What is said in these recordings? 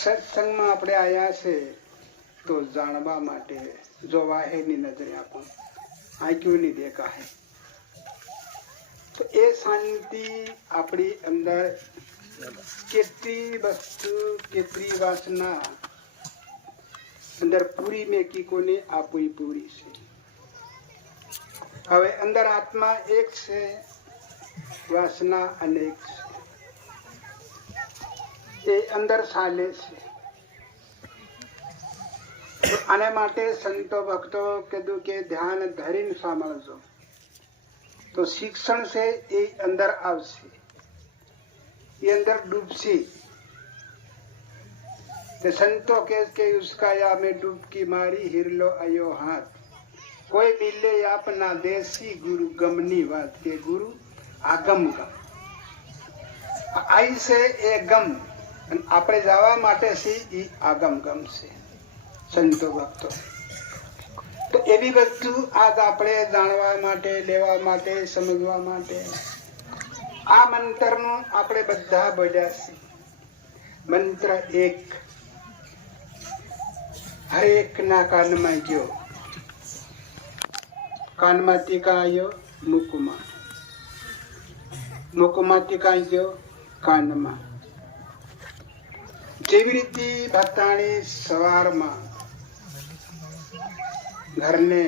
સત્સંગમાં આપણે આયા છે તો જાણવા માટે જો વાહેની નજરે આપો આંખોની દેખા હે તો એ શાંતિ આપણી અંદર કેટલી વસ્તુ કેટલી વાસના અંદર પૂરી મેકી કોને આપવી પૂરી છે. હવે અંદર આત્મા એક છે, વાસના અનેક છે, એ અંદર ચાલે છે. આને માટે સંતો ભક્તો કીધું કે ધ્યાન ધરીને સાંભળજો તો શિક્ષણ છે એ અંદર આવશે, એ અંદર ડૂબશે. तो संतो के उसका या में डुबकी मारी हिरलो आयो हाथ कोई मिले अपना देसी गुरु गमनी बात के गुरु આગમ ગમ આઈ છે એ ગમ અને આપણે જવા માટે છે એ આગમ ગમ છે. સંતો ભક્તો તો એવી વસ્તુ આજ આપણે જાણવા માટે લેવા માટે સમજવા માટે આ મંત્રનું આપણે બધા બોલ્યા છે. મંત્ર એક હરેક ના કાનમાં ગયો, કાનમાંથી કાં આવ્યો મુખમાં, મુખમાંથી કાં ગયો કાનમાં. જેવી રીતે ભક્તાણી સવારમાં ઘરને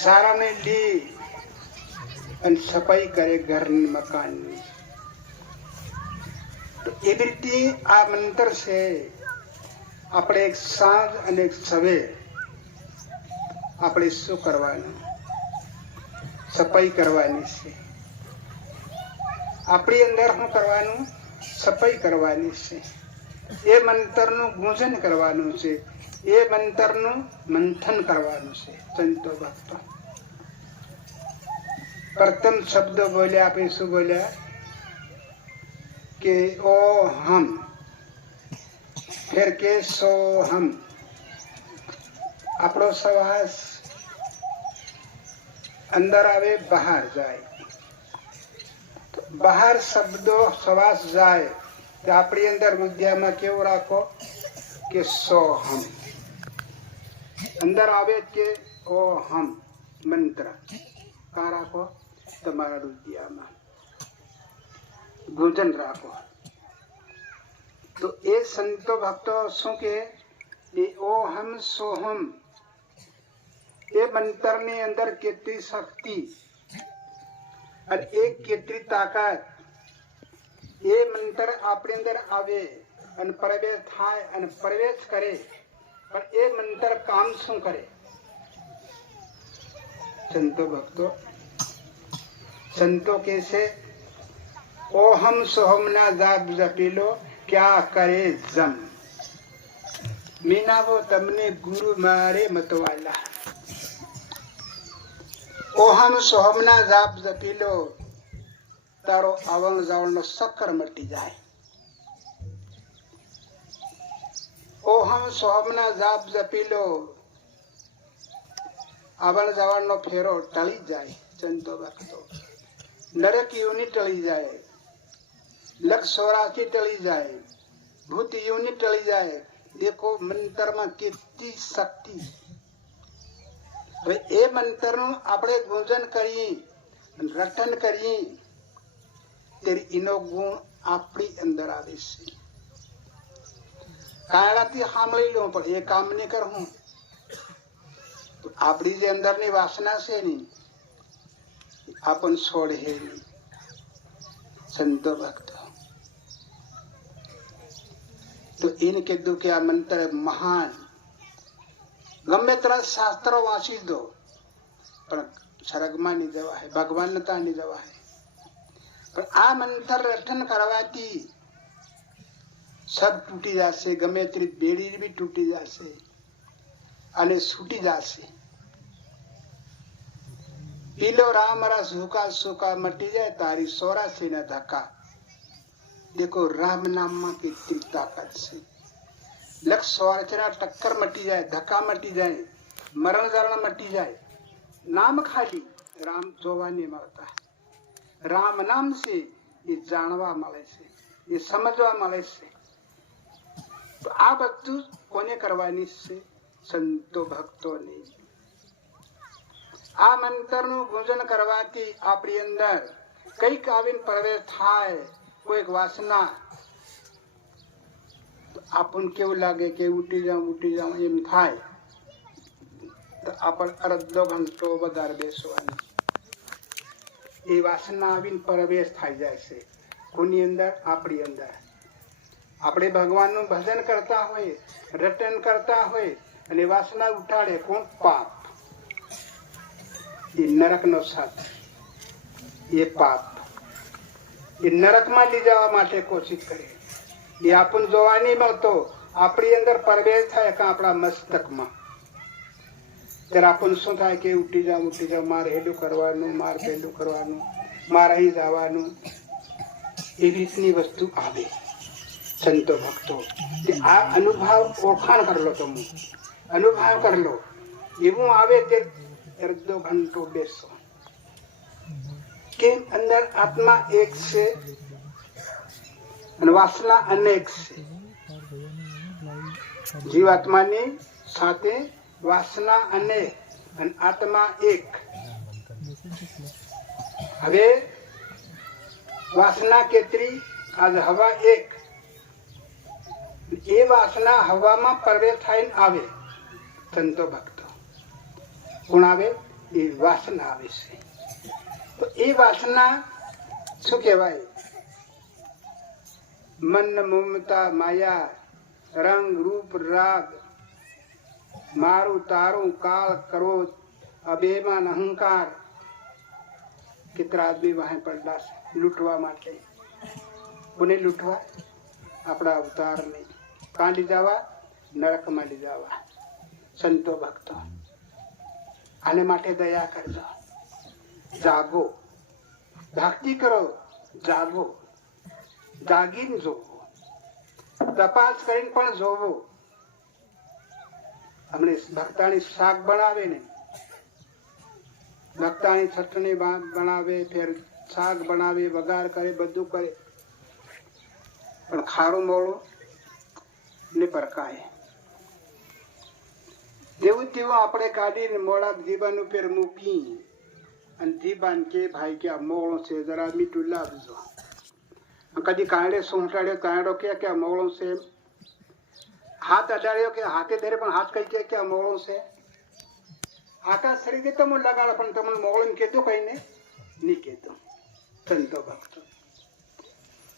સારાને લી અને સફાઈ કરે ઘરની મકાનની, તો એવી રીતે આ મંત્ર છે. આપણે એક સાંજ અને એક સવેર આપણે શું કરવાનું? સફાઈ કરવાની છે. આપણી અંદર શું કરવાનું? સફાઈ કરવાની છે. એ મંત્રનું ગુંજન કરવાનું છે, એ મંત્રનું મંથન કરવાનું છે. સંતો ભક્તો પ્રથમ શબ્દો બોલ્યા આપણે શું બોલ્યા કે ઓ હમ, फिर के सो हम. આપણો શ્વાસ અંદર આવે બહાર જાય, બહાર શબ્દો શ્વાસ જાય તો આપણી અંદર વિદ્યામાં કેવું રાખો કે સો હમ. અંદર આવે કે ઓ હમ મંત્ર કા રાખો તમારા વિદ્યામાં ગુંજન રાખો. તો એ સંતો ભક્તો શું કે એ ઓહમ સોહમ એ મંત્રની અંદર કેટલી શક્તિ અને એ કેટલી તાકાત. એ મંત્ર આપણી અંદર આવે અને પ્રવેશ થાય અને પ્રવેશ કરે, પણ એ મંત્ર કામ શું કરે? સંતો ભક્તો સંતો કે છે ઓહમ સોહમ ના જાપ જપી લો क्या करे जम. मीना वो तमने गुरु मारे मतवाला. ओहम सोहमना जाप जपी लो तारो आवण जावણનો સક્કર મટી જાય. ઓહમ સોહમના જાપ જપી લો આવણ જાવણનો ફેરો ટળી જાય. સંતો ભક્તો નરક યોની ટળી જાય, લક્ષોરાથી ટળી જાય, ભૂત યોની ટળી જાય. દેખો મંત્રમાં કેટલી શક્તિ. હવે એ મંત્રનું આપણે ગુંજન કરીએ, રટન કરીએ ત્યારે એનો ગુણ આપણી અંદર આવે છે. કાયડાથી સાંભળી લઉં પણ એ કામ નહીં કરું તો આપણી જે અંદરની વાસના છે ને આપણ છોડે નહીં. સંતો ભક્તો તો એને કીધું કે આ મંત્ર મહાન. ગમે તેના શાસ્ત્રો વાંચી દો પણ સ્વર્ગમાં નહીં જવાય, ભગવાનતા નહીં જવાય. પણ આ મંત્ર રટન કરવાથી સબ તૂટી જશે, ગમે તેની બેડી બી તૂટી જશે અને છૂટી જશે. પીલો રામ રસ સૂકા સૂકા મટી જાય તારી 84 ના ધક્કા. देखो राम नाम में कितनी ताकत से. लक्ष्य स्वार्थना टक्कर मटी जाए, धक्का मटी जाए, मरण जरण मटी जाए. नाम खाली राम जोवा नहीं મળતા. राम नाम से ये जानवा મળે છે, ये समझवा મળે છે. તો આ બધું કોને કરવાની છે? સંતો ભક્તોને. આ મંત્રનું પૂજન કરવાથી આપણી અંદર કઈક આવીને પ્રવેશ થાય, કોઈક વાસના, આપણને કેવું લાગે કે ઉઠી જાઉં એમ થાય, તો આપણે અડધો ઘંટો વધારે બેસવાની. એ વાસના આવીને પ્રવેશ થઈ જાય છે. કોની અંદર? આપણી અંદર. આપણે ભગવાનનું ભજન કરતા હોય, રટન કરતા હોય અને વાસના ઉઠાડે, કોણ? પાપ. એ નરકનો સાથ, એ પાપ. એ નરકમાં લઈ જવા માટે કોશિશ કરે. એ આપણને જોવા નહીં મળતો, આપણી અંદર પ્રવેશ થાય કે આપણા મસ્તકમાં. ત્યારે આપણને શું થાય કે ઉઠી જાઉં, મારે હેલું કરવાનું, મારે પેલું કરવાનું, મારે અહીં જવાનું. એ રીતની વસ્તુ આવે. સંતો ભક્તો આ અનુભવ ઓળખાણ કરલો, તમે અનુભવ કરલો. એવું આવે તે અડધો ઘંટો બેસો. કેમ? અંદર આત્મા એક છે અને વાસના અનેક છે. જીવાત્માની સાથે વાસના અનેક અને આત્મા એક. હવે વાસના કેટલી? આજ હવા એક. એ વાસના હવામાં પ્રવેશ થઈને આવે. સંતો ભક્તો કોણ આવે? એ વાસના આવે છે. તો એ વાસના શું કહેવાય? મન, મમતા, માયા, રંગ, રૂપ, રાગ, મારું તારું, કાળ, ક્રોધ, અભિમાન, અહંકાર. કેટલા આદમી વહાં પડલા છે લૂંટવા માટે. કોને લૂંટવા? આપણા અવતારને. કાં લઈ જવા? નરકમાં લઈ જવા. સંતો ભક્તો આને માટે દયા કરજો. જાગો, ભક્તિ કરો, જાગો, જાગીને જોવો, તપાસ કરીને પણ જોવો. હમણે ભક્તાની શાક બનાવે ને, ભક્તાની ચટણી બનાવે, ફેર શાક બનાવે, વઘાર કરે, બધું કરે, પણ ખારું મોળું ને પરકાય. જેવું તેવું આપણે કાઢીને મોડા જીબાન ઉપર મૂકી અને જીબાન કે ભાઈ કે આ મોળો છે, જરા મીઠું લાવજો. કદી કાંડે સોંટાડ્યો, કાંડો કે આ મોળો છે. હાથ અડાડ્યો કે હાથે ધરે, પણ હાથ કઈ કે આ મોળો છે. આખા શરીરે તમે લગાડો, પણ તમને મોળો કહેતો કઈ ને નહીં કહેતો. સંતો ભક્તો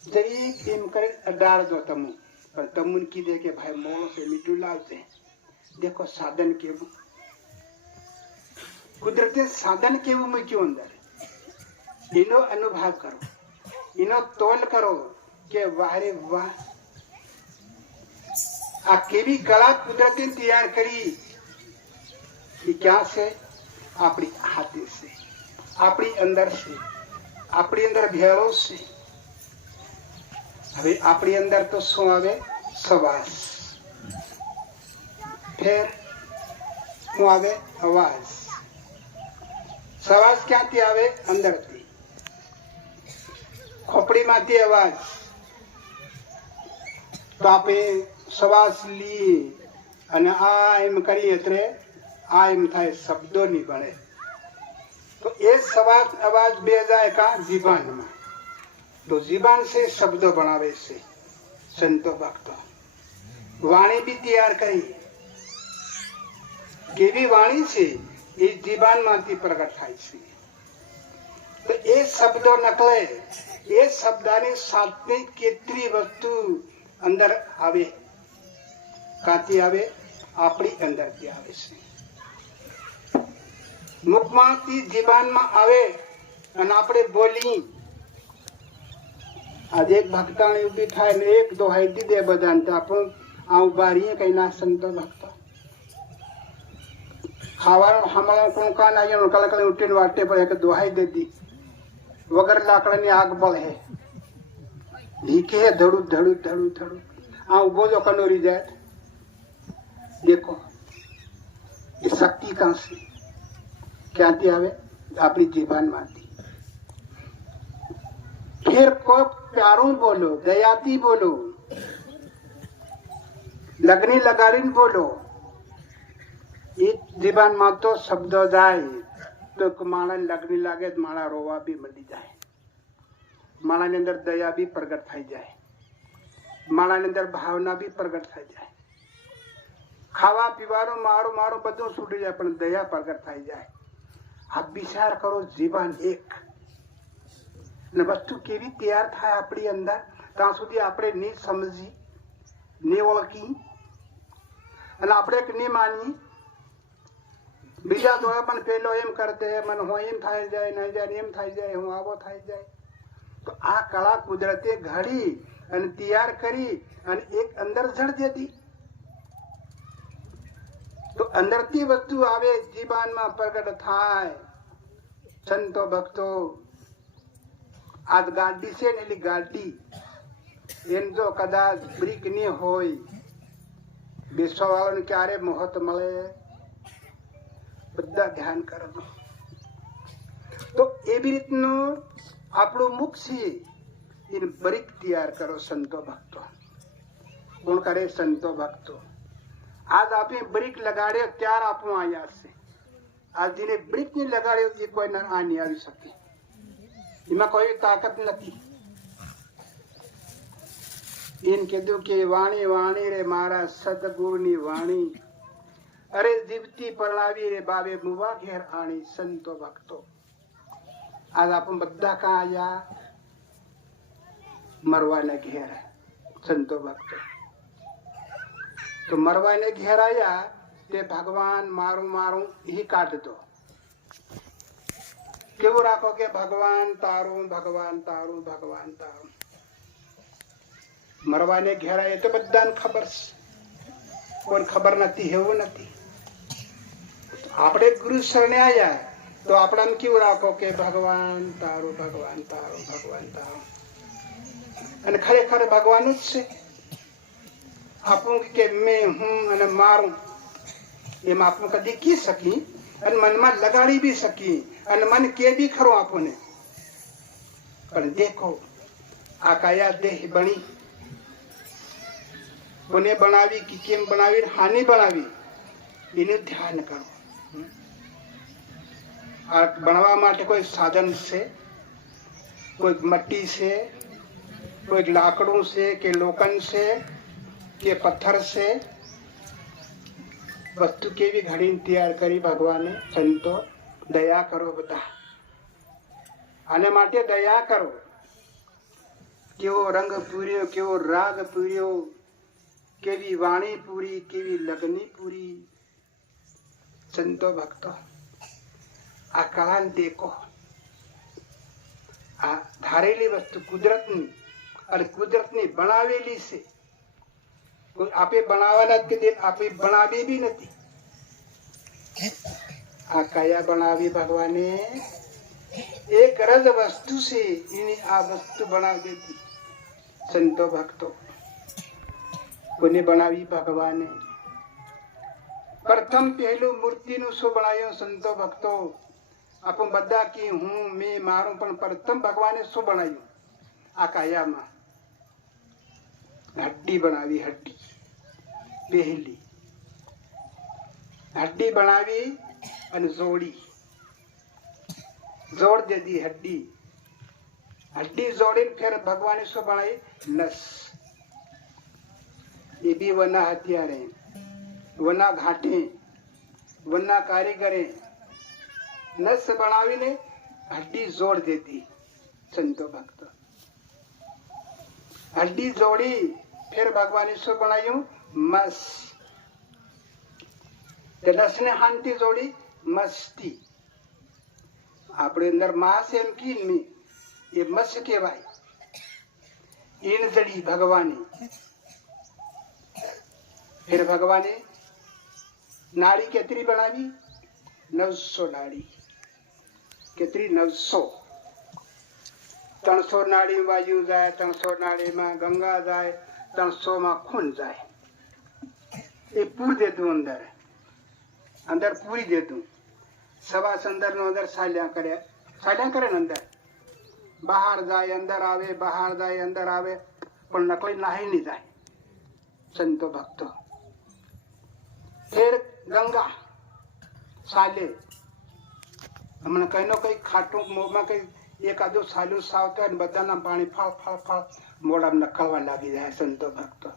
જરીક એમ કરી અડાડજો તમે, પણ તમને કીધે કે ભાઈ મોળો છે, મીઠું લાવશે. દેખો સાધન કેવું, કુદરતે સાધન કેવું મૂક્યું અંદર. એનો અનુભવ કરો, એનો તોલ કરો કે વારે વાહ, આ કેવી કળા કુદરતે તૈયાર કરી. એ ક્યાં છે? આપણી હાથે છે, આપણી અંદર છે, આપણી અંદર ભેળો છે. હવે આપણી અંદર તો શું આવે? શ્વાસ. ફેર શું આવે? અવાજ. શ્વાસ ક્યાંથી આવે? અંદરથી, ખોપડીમાંથી અવાજ. તો આપણે શ્વાસ લઈએ અને આ એમ કરીએ એટલે આ એમ થાય, શબ્દો નહીં બને. તો એ શ્વાસ અવાજ બે જાય કા જીભાનમાં. તો જીભાન છે શબ્દો બનાવે છે. સંતો ભક્તો વાણી બી તૈયાર કરી. કેવી વાણી છે? એ જીભાનમાંથી પ્રગટ થાય છે. તો એ શબ્દો નકલે, એ શબ્દની સાથે કેટલી વસ્તુ અંદર આવે. કાંથી આવે? આપણી અંદરથી આવે છે. મુખમાંથી જીભાનમાં આવે અને આપણે બોલી. આજે એક ભક્તાણી ઉભી થાય ને એક દોહાઈ દીધે બધાને, તો આપણું આ ઉભા રહીએ કઈ ના. સંતો ભક્તો ખાવાનું સાંભળવાનું કોણ કાન આવ્યો, કલાક ઉઠીને વાટે પડે કે દોહાઈ દે દી વગર લાકડાની આગ બળે. ઢીકે ધડું ધડું ધડું ધડું આ ઉભો જો કંડોરી જાય. દેખો એ શક્તિ કાં છે? ક્યાંથી આવે? આપણી જીભાનમાંથી. ફેર કોઈ પ્યારું બોલો, દયાથી બોલો. લગની લગાડીને બોલો. એ જીવનમાં તો શબ્દો જાય તો માણસ લગની લાગે માણા રોવા બી મળી જાય, માણાની અંદર દયા બી પ્રગટ થઈ જાય, માણાની અંદર ભાવના બી પ્રગટ થઈ જાય. ખાવા પીવાનું મારું મારું બધું છૂટી જાય પણ દયા પ્રગટ થઈ જાય. આ વિચાર કરો, જીવન એક ને વસ્તુ કેવી તૈયાર થાય આપણી અંદર ત્યાં સુધી આપણે નહીં સમજી, નહીં ઓળખી અને આપણે નહીં માની. બીજા જોડે પણ પેલો એમ કરતે મને હું એમ થઈ જાય, નહીં જાય એમ થઈ જાય, હું આવો થઈ જાય. તો આ કળા કુદરતે ઘડી અને તૈયાર કરી અને એક અંદર જડ દેતી. તો અંદરથી વસ્તુ આવે જીવનમાં પ્રગટ થાય. સંતો ભક્તો આ ગાડી છે ને, એની ગાડી એમ જો કદાચ બ્રેક નહીં હોય, બેસવા વાળાને ક્યારે મોહત મળે? બધા ધ્યાન કરજો. તો એવી રીતનું આપણું મુખ છે એને બ્રેક તૈયાર કરો સંતો ભક્તો. કોણ કરે? સંતો ભક્તો. આજ આપણે બ્રેક લગાડ્યો ત્યાર આપણું અહીંયા છે. આજ જેને બ્રેક નહીં લગાડ્યો એ કોઈ આ નહીં આવી શકે. એમાં કોઈ તાકાત નથી. એમ કીધું કે વાણી વાણી રે મારા સદગુરુની વાણી, અરે જીવતી પરણાવી રે બાવે મુવા ઘેર આણી. સંતો ભક્તો આજ આપણે બધા કાં આવ્યા? મરવાને ઘેર. સંતો ભક્તો તો મરવાને ઘેર આવ્યા તે ભગવાન મારું મારું એ કાઢતો. કેવું રાખો કે ભગવાન તારું, ભગવાન તારું, ભગવાન તારું. મરવાને ઘેર આવ્યા તો બધાને ખબર છે, કોઈ ખબર નથી એવું નથી. આપણે ગુરુ શરણે આવ્યા તો આપણાને કેવું રાખો કે ભગવાન તારું, ભગવાન તારું, ભગવાન તારું. અને ખરેખર ભગવાન જ છે. આપણું કે મેં હું અને મારું એમ આપણું કદી કી શકી અને મનમાં લગાડી બી શકી અને મન કે બી ખરો આપણને. પણ દેખો આ કયા દેહ બની, કોને બનાવી કે કેમ બનાવી, હાની બનાવી, એનું ધ્યાન કરો. આ બનવા માટે કોઈ સાધન છે, કોઈ મટ્ટી છે, કોઈ લાકડું છે કે લોખંડ છે કે પથ્થર છે? વસ્તુ કેવી ઘડીને તૈયાર કરી ભગવાને. સંતો દયા કરો બધા, આને માટે દયા કરો. કેવો રંગ પૂર્યો, કેવો રાગ પૂર્યો, કેવી વાણી પૂરી, કેવી લગ્ની પૂરી. સંતો ભક્તો આ કળાને દેખો. આ ધારેલી વસ્તુ કુદરતની અને કુદરતની બનાવેલી છે. આપે બનાવવાના જ, આપે બનાવી બી નથી. આ કયા બનાવી ભગવાને? એક રજ વસ્તુ છે એની આ વસ્તુ બનાવી દેતી. સંતો ભક્તો કોને બનાવી? ભગવાને. પ્રથમ પહેલું મૂર્તિનું શું બનાવ્યું? સંતો ભક્તો આપણે બધા કે હું, મેં, મારું, પણ પ્રથમ ભગવાને શું બનાવ્યું? આ કાયામાં હડ્ડી બનાવી. હડ્ડી પહેલી હડ્ડી બનાવી અને જોડી, જોડ દીધી હડ્ડી. હડ્ડી જોડીને ફેર ભગવાને શું બનાવી? નસ. એ બી વના હથિયારે, વના ઘાટે, વના કારીગરે નસ બનાવીને હડ્ડી જોડ દેતી. સંતો ભક્તો હડ્ડી જોડી ફેર ભગવાને શું બનાવ્યું? મસ. નસ ને હાંતી જોડી મસ્તી. આપણે અંદર માસ એમ કી એ મસ કહેવાય. ઈન જડી ભગવાને. ફેર ભગવાને નાળી કેટલી બનાવી? 900 નાળી. કેટલી? 900. 300 નાળી વાયુ જાય, 300 નાળીમાં ગંગા જાય, 300 માં ખૂન જાય. એ પૂર દેતું અંદર, અંદર પૂરી દેતું. સવાસ અંદર નો અંદર સાલ્યા કરે ને અંદર. બહાર જાય અંદર આવે, બહાર જાય અંદર આવે, પણ નકલી નાહી નહીં જાય. સંતો ભક્તો ગંગા સાલે હમણાં કઈનો કઈ ખાટું મોંમાં કઈ એકાદું સાલું સાવતા ને બધાના પાણી ફાળ ફાળ ફાળ મોઢામાં નખાવા લાગી જાય સંતો ભક્તો